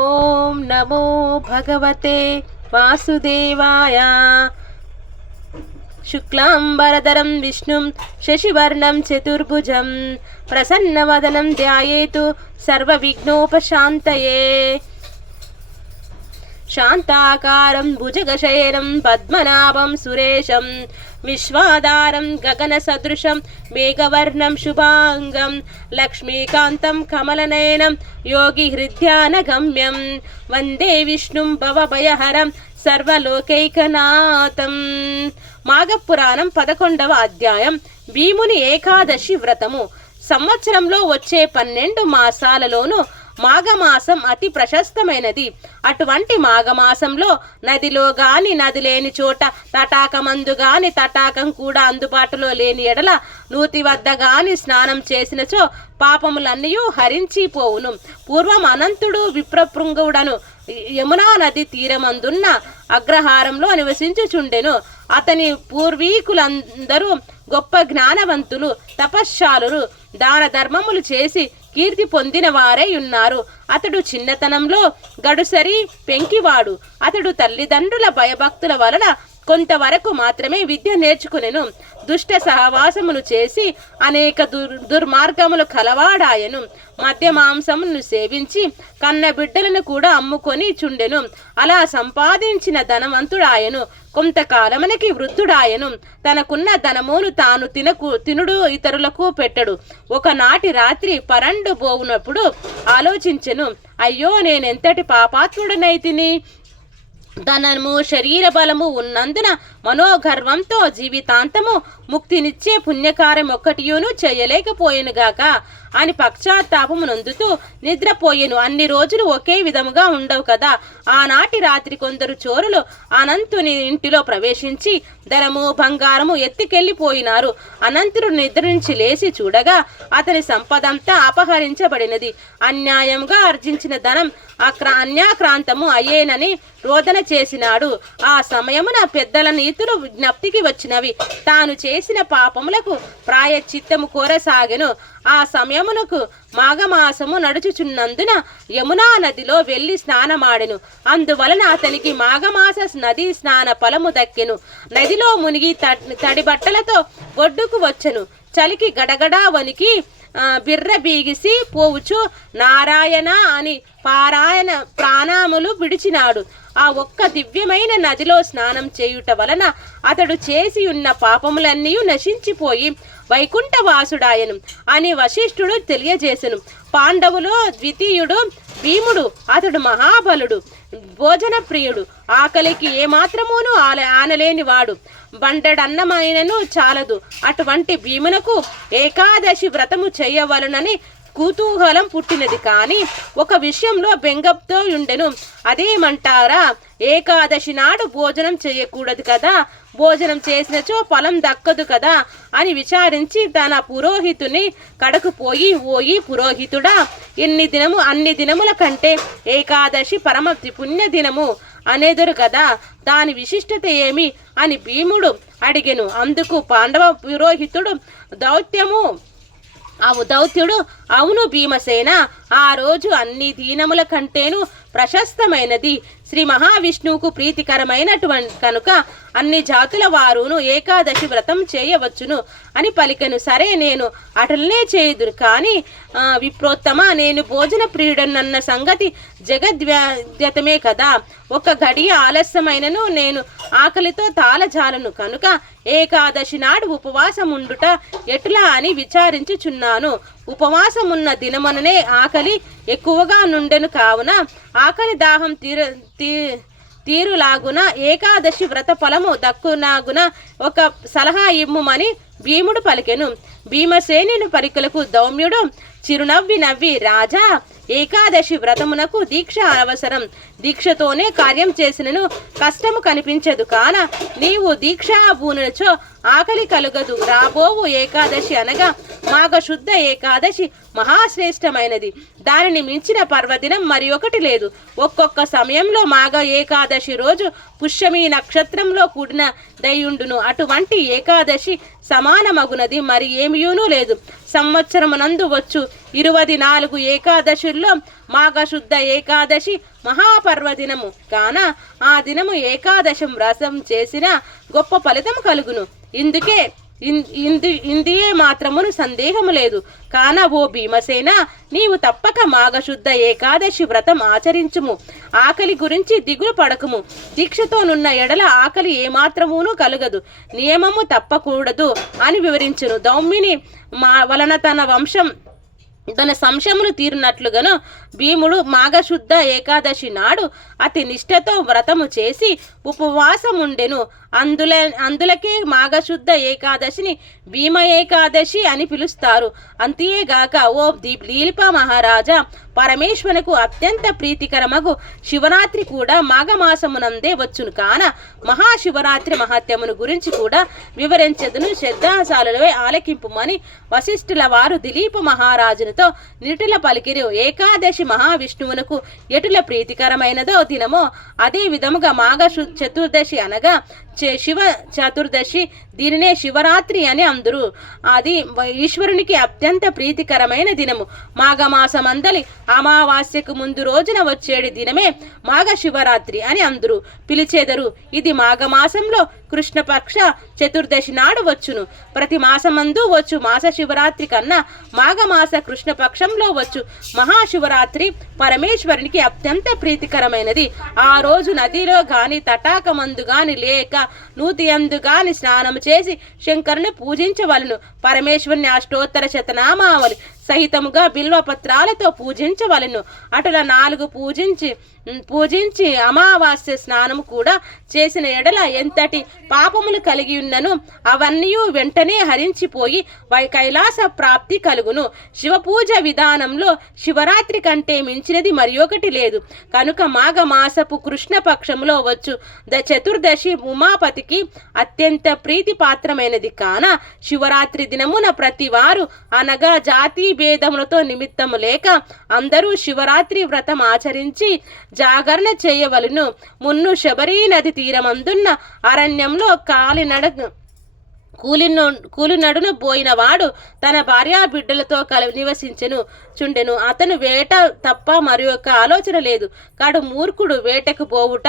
ఓం నమో భగవతే వాసుదేవాయ. శుక్లాంబరధరం విష్ణుం శశివర్ణం చతుర్భుజం ప్రసన్నవదనం ధ్యాయేతు సర్వవిఘ్నోపశాంతయే. శాంతాకారం భుజగశయనం పద్మనాభం సురేశం విశ్వాధారం గగనసదృశం మేఘవర్ణం శుభాంగం లక్ష్మీకాంతం కమలనయనం యోగిహృద్యానగమ్యం వందే విష్ణుం భవభయహరం సర్వలోకైకనాథం. మాఘపురాణం 11వ అధ్యాయం. భీముని ఏకాదశి వ్రతము. సంవత్సరంలో వచ్చే 12 మాసాలలోనూ మాఘమాసం అతి ప్రశస్తమైనది. అటువంటి మాఘమాసంలో నదిలో గాని నది లేని చోట తటాకమందు గాని తటాకం కూడా అందుబాటులో లేని ఎడల నూతి వద్ద గాని స్నానం చేసినచో పాపములన్నీ హరించిపోవును. పూర్వం అనంతుడు విప్రపృంగుడను యమునా నది తీరమందున్న అగ్రహారంలో నివసించుచుండెను. అతని పూర్వీకులందరూ గొప్ప జ్ఞానవంతులు, తపశ్శాలురు, దాన ధర్మములు చేసి కీర్తి పొందిన వారై ఉన్నారు. అతడు చిన్నతనంలో గడుసరి పెంకివాడు. అతడు తల్లిదండ్రుల భయభక్తుల వలన కొంతవరకు మాత్రమే విద్య నేర్చుకునెను. దుష్ట సహవాసములు చేసి అనేక దుర్మార్గములు కలవాడాయను. మద్య మాంసములను సేవించి కన్న బిడ్డలను కూడా అమ్ముకొని చుండెను. అలా సంపాదించిన ధనవంతుడాయను. కొంతకాలమునకి వృద్ధుడాయను. తనకున్న ధనమును తాను తినుడు, ఇతరులకు పెట్టడు. ఒకనాటి రాత్రి పరండు పోవునప్పుడు ఆలోచించెను, అయ్యో నేనెంతటి పాపాత్ముడనైతిని. ధనము శరీర బలము ఉన్నందున మనోగర్వంతో జీవితాంతము ముక్తినిచ్చే పుణ్యకార్యం ఒక్కటియును చేయలేకపోయేనుగాక అని పశ్చాత్తాపము నొందుతూ నిద్రపోయెను. అన్ని రోజులు ఒకే విధముగా ఉండవు కదా. ఆనాటి రాత్రి కొందరు చోరులు అనంతుని ఇంటిలో ప్రవేశించి ధనము బంగారము ఎత్తికెళ్ళిపోయినారు. అనంతుడు నిద్ర నుంచి లేచి చూడగా అతని సంపదంతా అపహరించబడినది. అన్యాయంగా ఆర్జించిన ధనం అన్యాక్రాంతము అయ్యేనని రోదన చేసినాడు. ఆ సమయమున పెద్దల నీతులు జ్ఞప్తికి వచ్చినవి. తాను చేసిన పాపములకు ప్రాయశ్చిత్తము కోరసాగెను. ఆ సమయమునకు మాఘమాసము నడుచుచున్నందున యమునా నదిలో వెళ్లి స్నానమాడెను. అందువలన అతనికి మాఘమాస నదీ స్నాన ఫలము దక్కెను. నదిలో మునిగి తడి బట్టలతో ఒడ్డుకు వచ్చెను. చలికి గడగడా వణికి బిర్ర బీగిసి పోవుచు నారాయణ అని పారాయణ ప్రాణములు విడిచినాడు. ఆ ఒక్క దివ్యమైన నదిలో స్నానం చేయుట వలన అతడు చేసి ఉన్న పాపములన్నీ నశించిపోయి వైకుంఠవాసుడాయను అని వశిష్ఠుడు తెలియజేసెను. పాండవులు ద్వితీయుడు భీముడు. అతడు మహాబలుడు, భోజన ప్రియుడు, ఆకలికి ఏమాత్రమును ఆనలేని వాడు. బండెడన్నమైనను చాలదు. అటువంటి భీమునకు ఏకాదశి వ్రతము చేయవలనని కుతూహలం పుట్టినది. కానీ ఒక విషయంలో బెంగంతో ఉండెను. అదేమంటారా? ఏకాదశి నాడు భోజనం చేయకూడదు కదా, భోజనం చేసినచో ఫలం దక్కదు కదా అని విచారించి తన పురోహితుని కడకు పోయి, ఓయి పురోహితుడా, అన్ని దినముల కంటే ఏకాదశి పరమ పుణ్య దినము అనేదరు కదా, దాని విశిష్టత ఏమి అని భీముడు అడిగెను. అందుకు పాండవ పురోహితుడు దౌత్యుడు, అవును భీమసేన, ఆ రోజు అన్ని దీనముల కంటేను ప్రశస్తమైనది. శ్రీ మహావిష్ణువుకు ప్రీతికరమైనటువంటి కనుక అన్ని జాతుల వారును ఏకాదశి వ్రతం చేయవచ్చును అని పలికెను. సరే, నేను అటల్నే చేయుదురు. కానీ విప్రోత్తమ, నేను భోజన ప్రియుడనన్న సంగతి జగద్వ్యాధమే కదా. ఒక గడియ ఆలస్యమైనను నేను ఆకలితో తాళజాలను కనుక ఏకాదశి నాడు ఉపవాసముండుట ఎట్లా అని విచారించుచున్నాను. ఉపవాసమున్న దినమననే ఆకలి ఎక్కువగా నుండెను. కావున ఆకలి దాహం తీరులాగున ఏకాదశి వ్రత ఫలము దక్కునాగున ఒక సలహా ఇమ్ముమని భీముడు పలికెను. భీమసేనుని పలికలకు దౌమ్యుడు చిరునవ్వి నవ్వి, రాజా, ఏకాదశి వ్రతమునకు దీక్ష అవసరం. దీక్షతోనే కార్యం చేసినను కష్టము కనిపించదు. కాన నీవు దీక్షా పూనుచో ఆకలి కలుగదు. రాబోవు ఏకాదశి అనగా మాఘశుద్ధ ఏకాదశి మహాశ్రేష్టమైనది. దానిని మించిన పర్వదినం మరి ఒకటి లేదు. ఒక్కొక్క సమయంలో మాఘ ఏకాదశి రోజు పుష్యమి నక్షత్రంలో కూడిన దయ్యుండును. అటువంటి ఏకాదశి సమానమగునది మరి ఏమీయూనూ లేదు. సంవత్సరమునందు వచ్చు 24 ఏకాదశుల్లో మాఘశుద్ధ ఏకాదశి మహాపర్వదినము కాన ఆ దినము ఏకాదశం వ్రతం చేసిన గొప్ప ఫలితం కలుగును. ఇందియే మాత్రమును సందేహము లేదు. కాన ఓ భీమసేన, నీవు తప్పక మాఘశుద్ధ ఏకాదశి వ్రతం ఆచరించుము. ఆకలి గురించి దిగులు పడకుము. దీక్షతోనున్న ఎడల ఆకలి ఏమాత్రమును కలుగదు. నియమము తప్పకూడదు అని వివరించును. దౌమ్యుని వలన తన సంశయములు తీరినట్లుగాను భీముడు మాఘశుద్ధ ఏకాదశి నాడు అతి నిష్ఠతో వ్రతము చేసి ఉపవాసముండెను. అందులకే మాఘశుద్ధ ఏకాదశిని భీమ ఏకాదశి అని పిలుస్తారు. అంతేగాక ఓ దిలీప మహారాజా, పరమేశ్వరునకు అత్యంత ప్రీతికరమగు శివరాత్రి కూడా మాఘమాసమునందే వచ్చును. కాన మహాశివరాత్రి మహత్యమును గురించి కూడా వివరించదును. శ్రద్ధాశాలులే ఆలకింపుమని వశిష్ఠుల వారు దిలీప మహారాజునితో నిటుల పలికిరి. ఏకాదశి మహావిష్ణువునకు ఎటుల ప్రీతికరమైనదో దినమో అదే విధముగా చతుర్దశి అనగా శివ చతుర్దశి, దీనినే శివరాత్రి అని అందరు. అది ఈశ్వరునికి అత్యంత ప్రీతికరమైన దినము. మాఘమాసమందలి అమావాస్యకు ముందు రోజున వచ్చేది దినమే మాఘ శివరాత్రి అని అందరూ పిలిచేదరు. ఇది మాఘమాసంలో కృష్ణపక్ష చతుర్దశి నాడు వచ్చును. ప్రతి మాసమందు వచ్చు మాస శివరాత్రి కన్నా మాఘమాస కృష్ణపక్షంలో వచ్చు మహాశివరాత్రి పరమేశ్వరునికి అత్యంత ప్రీతికరమైనది. ఆ రోజు నదిలో గాని తటాకమందు గాని లేక నూతి అందు గాని స్నానము చేసి శంకరుని పూజించవలను. పరమేశ్వరుని అష్టోత్తర శతనామావళి సహితముగా బిల్వపత్రాలతో పూజించవలను. అటుల 4 పూజించి అమావాస్య స్నానము కూడా చేసిన ఎడల ఎంతటి పాపములు కలిగి ఉన్నను అవన్నీ వెంటనే హరించిపోయి కైలాస ప్రాప్తి కలుగును. శివపూజ విధానంలో శివరాత్రి కంటే మించినది మరి ఒకటి లేదు. కనుక మాఘమాసపు కృష్ణపక్షంలో వచ్చు చతుర్దశి ఉమాపతికి అత్యంత ప్రీతిపాత్రమైనది. కాన శివరాత్రి దినమున ప్రతి వారు అనగా జాతి భేదములతో నిమిత్తము లేక అందరూ శివరాత్రి వ్రతం ఆచరించి జాగరణ చేయవలను. మున్ను శబరీ నది తీరమందున్న అరణ్యంలో కూలినడును పోయిన వాడు తన భార్యా బిడ్డలతో నివసించెను చుండెను. అతను వేట తప్ప మరి యొక్క ఆలోచన లేదు. కాడు మూర్ఖుడు వేటకు పోవుట,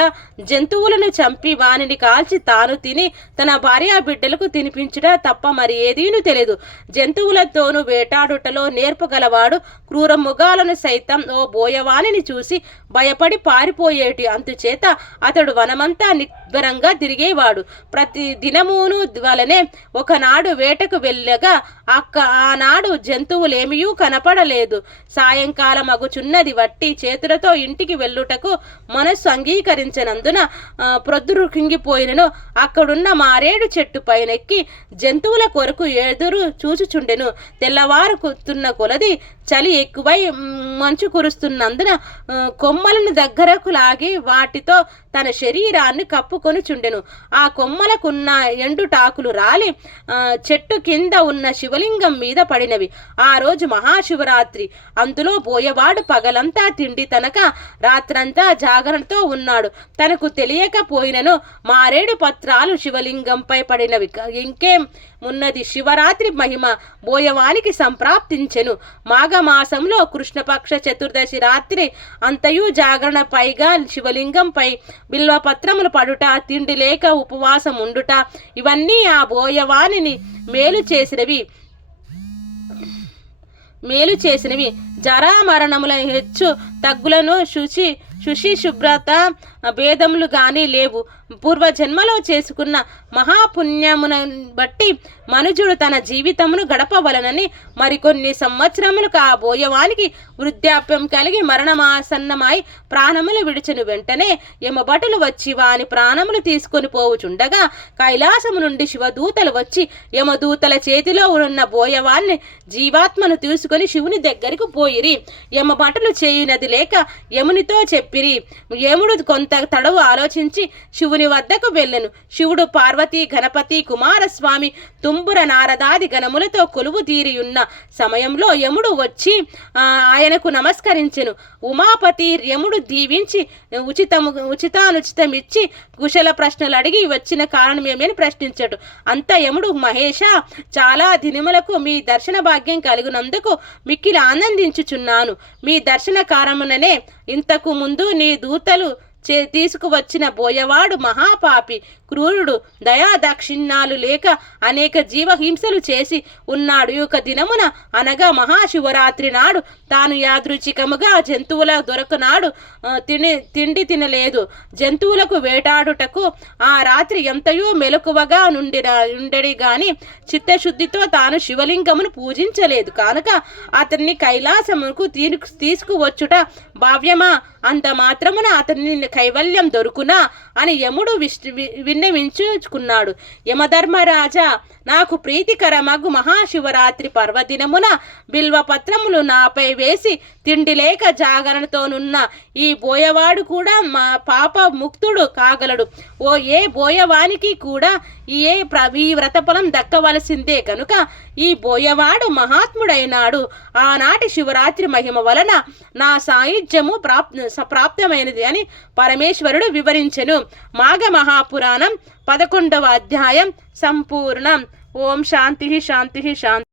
జంతువులను చంపి వానిని కాల్చి తాను తిని తన భార్యా బిడ్డలకు తినిపించుట తప్ప మరి ఏదీను తెలియదు. జంతువులతోనూ వేటాడుటలో నేర్పగలవాడు క్రూర మృగాలను సైతం ఓ బోయవానిని చూసి భయపడి పారిపోయేటి. అందుచేత అతడు వనమంతా నిబ్బరంగా తిరిగేవాడు. ప్రతి దినమును వలనే ఒకనాడు వేటకు వెళ్ళగా ఆనాడు జంతువులేమియూ కనపడలేదు. సాయంకాలం అగుచున్నది వట్టి చేతులతో ఇంటికి వెళ్ళుటకు మనస్సు అంగీకరించినందున ప్రొద్దురు కింగిపోయినను అక్కడున్న మారేడు చెట్టు పైనెక్కి జంతువుల కొరకు ఎదురు చూచుచుండెను. తెల్లవారుతున్న కొలది చలి ఎక్కువై మంచు కురుస్తున్నందున కొమ్మలను దగ్గరకు లాగి వాటితో తన శరీరాన్ని కప్పుకొని చుండెను. ఆ కొమ్మలకున్న ఎండుటాకులు రాలి చెట్టు కింద ఉన్న శివలింగం మీద పడినవి. ఆ రోజు మహాశివరాత్రి. అందులో బోయవాడు పగలంతా తిండి తనక రాత్రంతా జాగరణతో ఉన్నాడు. తనకు తెలియకపోయినను మారేడు పత్రాలు శివలింగంపై పడినవి. ఇంకేం ఉన్నది, శివరాత్రి మహిమ బోయవానికి సంప్రాప్తించెను. మాఘమాసంలో కృష్ణపక్ష చతుర్దశి రాత్రి అంతయు జాగరణ, పైగా శివలింగంపై బిల్వపత్రములు పడుట, తిండి లేక ఉపవాసం ఉండుట, ఇవన్నీ ఆ బోయవానిని మేలు చేసినవి. జరామరణముల హెచ్చు తగ్గులను శుచి శుభ్రత భేదములు గాని లేవు. పూర్వజన్మలో చేసుకున్న మహాపుణ్యమును బట్టి మనుజుడు తన జీవితమును గడపవలనని మరికొన్ని సంవత్సరములకు ఆ బోయవానికి వృద్ధాప్యం కలిగి మరణమాసన్నమై ప్రాణములు విడిచెను. వెంటనే యమభటులు వచ్చి వాని ప్రాణములు తీసుకొని పోవుచుండగా కైలాసము నుండి శివదూతలు వచ్చి యమదూతల చేతిలో ఉన్న బోయవాన్ని జీవాత్మను తీసుకొని శివుని దగ్గరకు పోయిరి. యమభటులు చేయునది లేక యమునితో చెప్పి చెప్పిరి. యముడు కొంత తడవు ఆలోచించి శివుని వద్దకు వెళ్ళెను. శివుడు పార్వతీ గణపతి కుమారస్వామి తుంబుర నారదాది గణములతో కొలువు తీరియున్న సమయంలో యముడు వచ్చి ఆయనకు నమస్కరించెను. ఉమాపతి యముడు దీవించి ఉచితానుచితమిచ్చి కుశల ప్రశ్నలు అడిగి వచ్చిన కారణం ఏమని ప్రశ్నించాడు. అంత యముడు, మహేష, చాలా దినములకు మీ దర్శన భాగ్యం కలిగినందుకు మిక్కిలి ఆనందించుచున్నాను. మీ దర్శన కారణముననే ఇంతకు ముందు నీ దూతలు తీసుకువచ్చిన బోయవాడు మహాపాపి, క్రూరుడు, దయాదాక్షిణ్యాలు లేక అనేక జీవహింసలు చేసి ఉన్నాడు. ఒక దినమున అనగా మహాశివరాత్రి నాడు తాను యాదృచ్ఛికముగా జంతువుల దొరకనాడు తిండి తినలేదు. జంతువులకు వేటాడుటకు ఆ రాత్రి ఎంతయో మెలకువగా ఉండేది గాని చిత్తశుద్ధితో తాను శివలింగమును పూజించలేదు కనుక అతన్ని కైలాసముకు తీసుకువచ్చుట భావ్యమా? అంత మాత్రమున అతని కైవల్యం దొరుకునా అని యముడు విన్నవించుకున్నాడు. యమధర్మరాజా, నాకు ప్రీతికరమగు మహాశివరాత్రి పర్వదినమున బిల్వపత్రములు నాపై వేసి తిండి లేక జాగరణతోనున్న ఈ బోయవాడు కూడా మా పాప ముక్తుడు కాగలడు. ఏ బోయవానికి కూడా ఈ వ్రతఫలం దక్కవలసిందే కనుక ఈ బోయవాడు మహాత్ముడైనాడు. ఆనాటి శివరాత్రి మహిమ వలన నా సాయుధ్యము ప్రాప్తమైనది అని పరమేశ్వరుడు వివరించెను. మాఘ మహాపురాణం 11వ అధ్యాయం సంపూర్ణం. ఓం శాంతి శాంతి శాంతి.